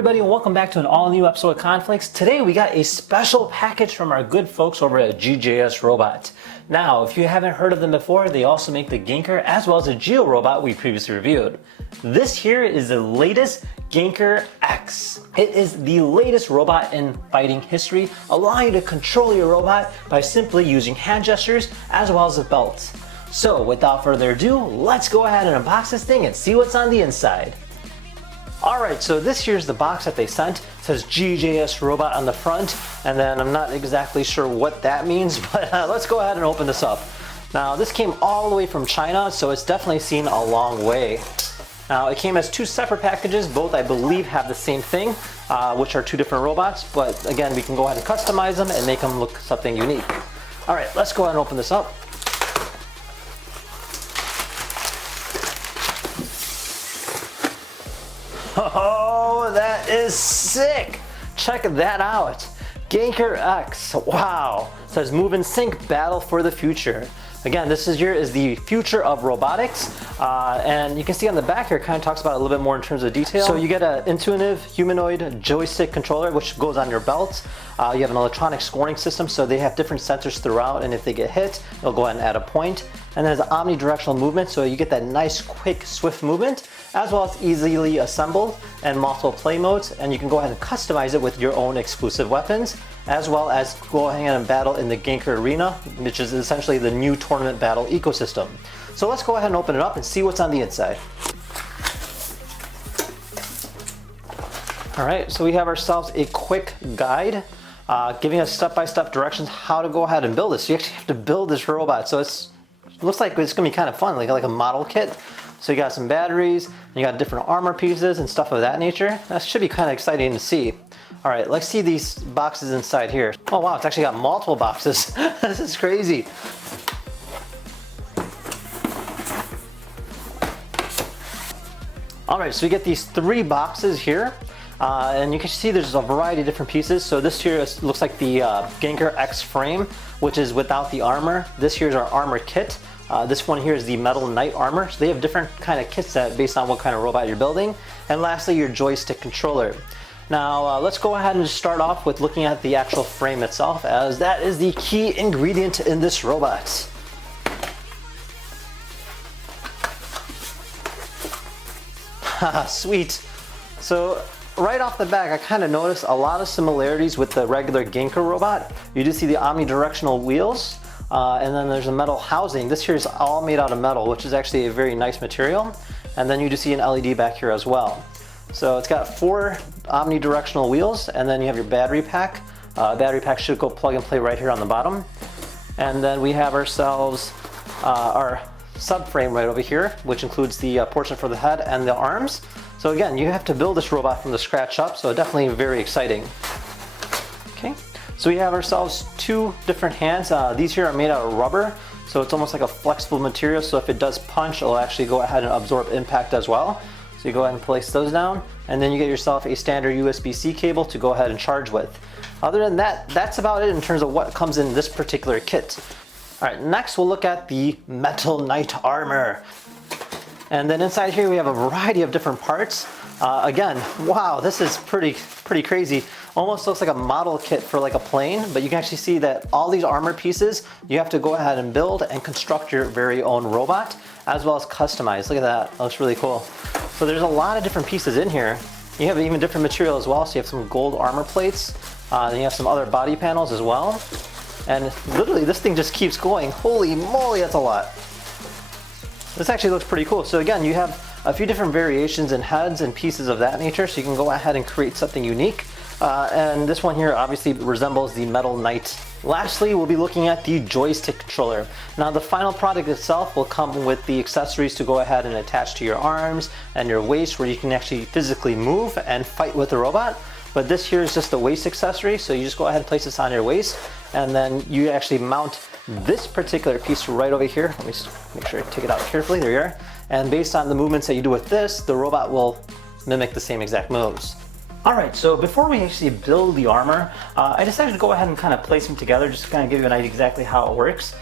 everybody, and welcome back to an all-new episode of Conflicts. Today we got a special package from our good folks over at GJS Robot. Now, if you haven't heard of them before, they also make the Ganker as well as the Geo robot we previously reviewed. This here is the latest Ganker X. It is the latest robot in fighting history, allowing you to control your robot by simply using hand gestures as well as a belt. So without further ado, let's go ahead and unbox this thing and see what's on the inside. Alright, so this here's the box that they sent. It says GJS Robot on the front, and then I'm not exactly sure what that means, but let's go ahead and open this up. Now, this came all the way from China, so it's definitely seen a long way. Now, it came as two separate packages. Both, I believe, have the same thing, which are two different robots, but again, we can go ahead and customize them and make them look something unique. Alright, let's go ahead and open this up. Oh, that is sick! Check that out. Ganker X. Wow. It says move and sync, battle for the future. Again, this is the future of robotics, and you can see on the back here it kind of talks about it a little bit more in terms of detail. So you get an intuitive humanoid joystick controller which goes on your belt. You have an electronic scoring system, so they have different sensors throughout, and if they get hit, it'll go ahead and add a point. And there's omnidirectional movement, so you get that nice, quick, swift movement, as well as easily assembled and multiple play modes, and you can go ahead and customize it with your own exclusive weapons, as well as go ahead and battle in the Ganker Arena, which is essentially the new tournament battle ecosystem. So let's go ahead and open it up and see what's on the inside. Alright, so we have ourselves a quick guide giving us step-by-step directions how to go ahead and build this. So you actually have to build this robot, so it looks like it's going to be kind of fun, like a model kit. So you got some batteries, and you got different armor pieces and stuff of that nature. That should be kind of exciting to see. All right, let's see these boxes inside here. Oh wow, it's actually got multiple boxes. This is crazy. All right, so we get these three boxes here. And you can see there's a variety of different pieces. So this here looks like the Ganker X frame, which is without the armor. This here is our armor kit. This one here is the metal knight armor. So they have different kind of kits based on what kind of robot you're building. And lastly, your joystick controller. Now let's go ahead and start off with looking at the actual frame itself, as that is the key ingredient in this robot. Haha, sweet. So right off the back, I kind of noticed a lot of similarities with the regular Ganker robot. You do see the omnidirectional wheels, and then there's a metal housing. This here is all made out of metal, which is actually a very nice material. And then you do see an LED back here as well. So it's got 4 omnidirectional wheels, and then you have your battery pack. Battery pack should go plug and play right here on the bottom. And then we have ourselves our subframe right over here, which includes the portion for the head and the arms. So again, you have to build this robot from the scratch up, so definitely very exciting. Okay, so we have ourselves 2 different hands. These here are made out of rubber, so it's almost like a flexible material, so if it does punch, it'll actually go ahead and absorb impact as well. So you go ahead and place those down, and then you get yourself a standard USB-C cable to go ahead and charge with. Other than that, that's about it in terms of what comes in this particular kit. All right, next we'll look at the metal knight armor. And then inside here we have a variety of different parts. Again, wow, this is pretty crazy. Almost looks like a model kit for like a plane, but you can actually see that all these armor pieces, you have to go ahead and build and construct your very own robot, as well as customize. Look at that, that looks really cool. So there's a lot of different pieces in here. You have even different material as well, so you have some gold armor plates, then you have some other body panels as well. And literally this thing just keeps going. Holy moly, that's a lot. This actually looks pretty cool. So again, you have a few different variations in heads and pieces of that nature, so you can go ahead and create something unique. And this one here obviously resembles the metal knight. Lastly, we'll be looking at the joystick controller. Now the final product itself will come with the accessories to go ahead and attach to your arms and your waist, where you can actually physically move and fight with the robot. But this here is just a waist accessory, so you just go ahead and place this on your waist, and then you actually mount this particular piece right over here. Let me just make sure I take it out carefully. There you are. And based on the movements that you do with this, the robot will mimic the same exact moves. Alright, so before we actually build the armor, I decided to go ahead and kind of place them together, just to kind of give you an idea exactly how it works.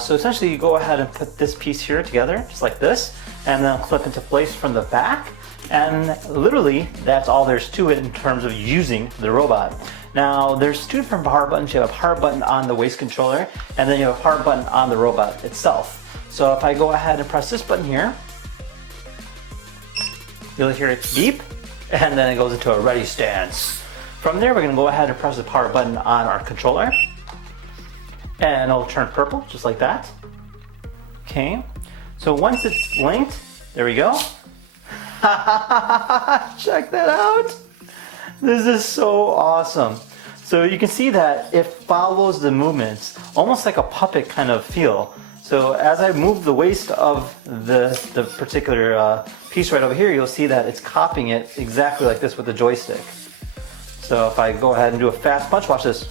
So essentially you go ahead and put this piece here together, just like this, and then clip into place from the back. And literally, that's all there's to it in terms of using the robot. Now, there's two different power buttons. You have a power button on the waist controller, and then you have a power button on the robot itself. So if I go ahead and press this button here, you'll hear it beep, and then it goes into a ready stance. From there, we're gonna go ahead and press the power button on our controller, and it'll turn purple, just like that. Okay, so once it's linked, there we go. Check that out. This is so awesome. So you can see that it follows the movements, almost like a puppet kind of feel. So as I move the waist of the particular piece right over here, you'll see that it's copying it exactly like this with the joystick. So if I go ahead and do a fast punch, watch this.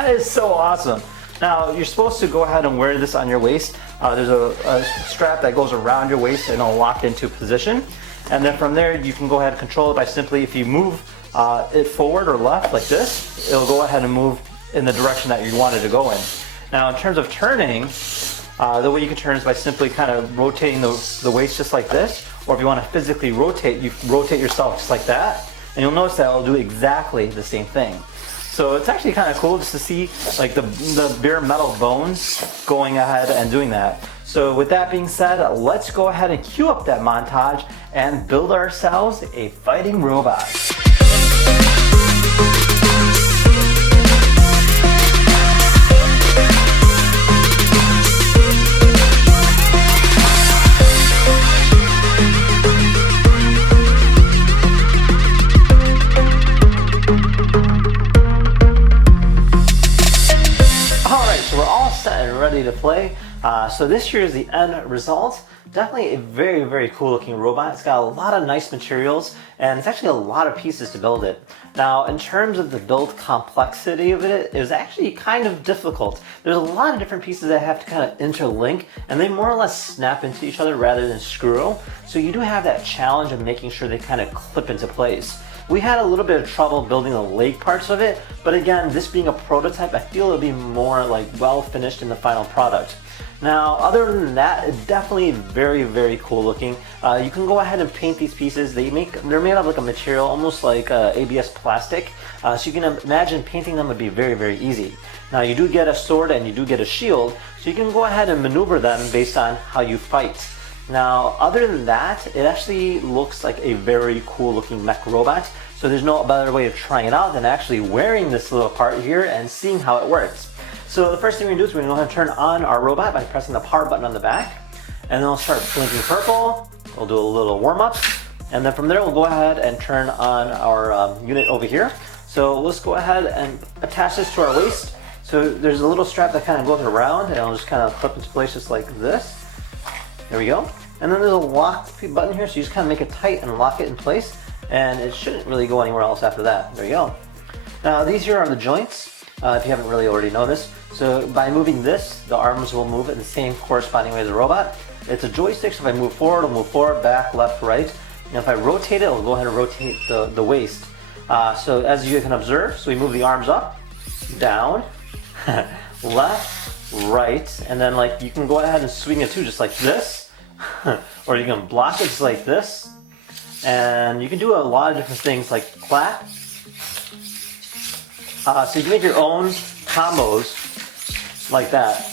It's so awesome. Now, you're supposed to go ahead and wear this on your waist. There's a strap that goes around your waist and it'll lock into position. And then from there, you can go ahead and control it by simply, if you move it forward or left like this, it'll go ahead and move in the direction that you want it to go in. Now, in terms of turning, the way you can turn is by simply kind of rotating the waist just like this. Or if you want to physically rotate, you rotate yourself just like that. And you'll notice that it'll do exactly the same thing. So it's actually kind of cool just to see like the bare metal bones going ahead and doing that. So with that being said, let's go ahead and cue up that montage and build ourselves a fighting robot. Ready to play. So this here is the end result. Definitely a very, very cool looking robot. It's got a lot of nice materials and it's actually a lot of pieces to build it. Now, in terms of the build complexity of it, it was actually kind of difficult. There's a lot of different pieces that have to kind of interlink and they more or less snap into each other rather than screw. So you do have that challenge of making sure they kind of clip into place. We had a little bit of trouble building the leg parts of it, but again, this being a prototype, I feel it'll be more like well finished in the final product. Now, other than that, it's definitely very, very cool looking. You can go ahead and paint these pieces. They're made out of like a material, almost like ABS plastic. So you can imagine painting them would be very, very easy. Now, you do get a sword and you do get a shield, so you can go ahead and maneuver them based on how you fight. Now, other than that, it actually looks like a very cool looking mech robot. So there's no better way of trying it out than actually wearing this little part here and seeing how it works. So the first thing we're gonna do is we're gonna go ahead and turn on our robot by pressing the power button on the back. And then it'll start blinking purple. We'll do a little warm up. And then from there, we'll go ahead and turn on our unit over here. So let's go ahead and attach this to our waist. So there's a little strap that kind of goes around and it'll just kind of clip into place just like this. There we go. And then there's a lock button here, so you just kind of make it tight and lock it in place, and it shouldn't really go anywhere else after that. There you go. Now these here are the joints, if you haven't really already noticed. So by moving this, the arms will move in the same corresponding way as the robot. It's a joystick, so if I move forward, it'll move forward, back, left, right. And if I rotate it, it'll go ahead and rotate the waist. So as you can observe, so we move the arms up, down, left, right, and then like you can go ahead and swing it too, just like this. Or you can block it just like this, and you can do a lot of different things like clap. So you can make your own combos like that.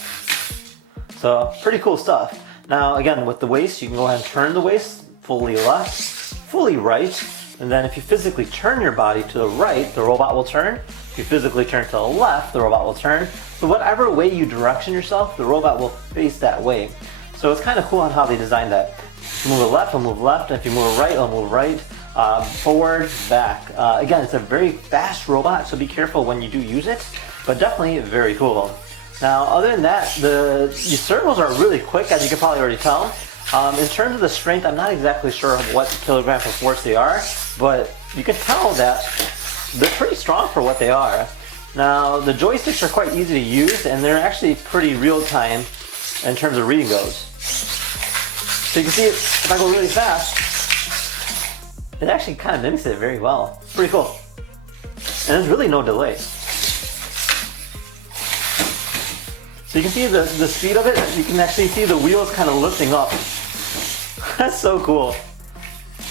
So pretty cool stuff. Now again, with the waist, you can go ahead and turn the waist fully left, fully right, and then if you physically turn your body to the right, the robot will turn. If you physically turn to the left, the robot will turn. So whatever way you direction yourself, the robot will face that way. So it's kind of cool on how they designed that. If you move it left, it'll move left. And if you move it right, it'll move right. Forward, back. Again, it's a very fast robot, so be careful when you do use it, but definitely very cool. Now, other than that, the servos are really quick, as you can probably already tell. In terms of the strength, I'm not exactly sure what kilograms of force they are, but you can tell that they're pretty strong for what they are. Now, the joysticks are quite easy to use, and they're actually pretty real-time in terms of reading those. So you can see if I go really fast, it actually kind of mimics it very well. It's pretty cool. And there's really no delay. So you can see the speed of it. You can actually see the wheels kind of lifting up. That's so cool. All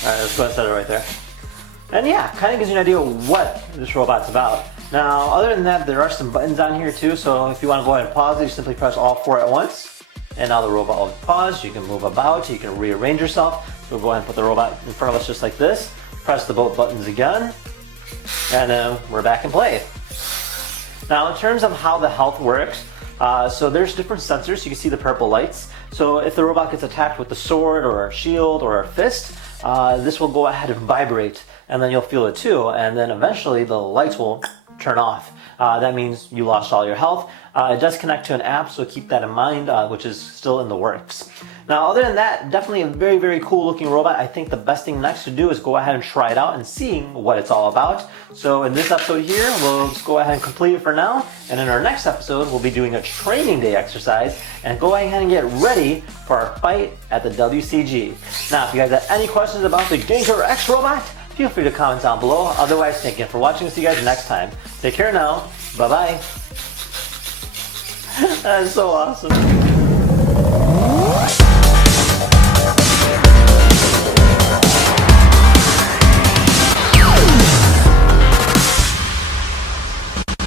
right, let's go ahead and set it right there. And yeah, kind of gives you an idea of what this robot's about. Now, other than that, there are some buttons on here too. So if you want to go ahead and pause it, you simply press all 4 at once. And now the robot will pause. You can move about, you can rearrange yourself. So we'll go ahead and put the robot in front of us just like this. Press the both buttons again. And then we're back in play. Now, in terms of how the health works, so there's different sensors. You can see the purple lights. So if the robot gets attacked with a sword or a shield or a fist, this will go ahead and vibrate, and then you'll feel it too. And then eventually the lights will turn off. That means you lost all your health. It does connect to an app, so keep that in mind, which is still in the works. Now, other than that, definitely a very, very cool looking robot. I think the best thing next to do is go ahead and try it out and see what it's all about. So in this episode here, we'll just go ahead and complete it for now. And in our next episode, we'll be doing a training day exercise and go ahead and get ready for our fight at the WCG. Now, if you guys have any questions about the Ganker X robot, feel free to comment down below. Otherwise, thank you for watching. We'll see you guys next time. Take care now. Bye-bye. That's so awesome.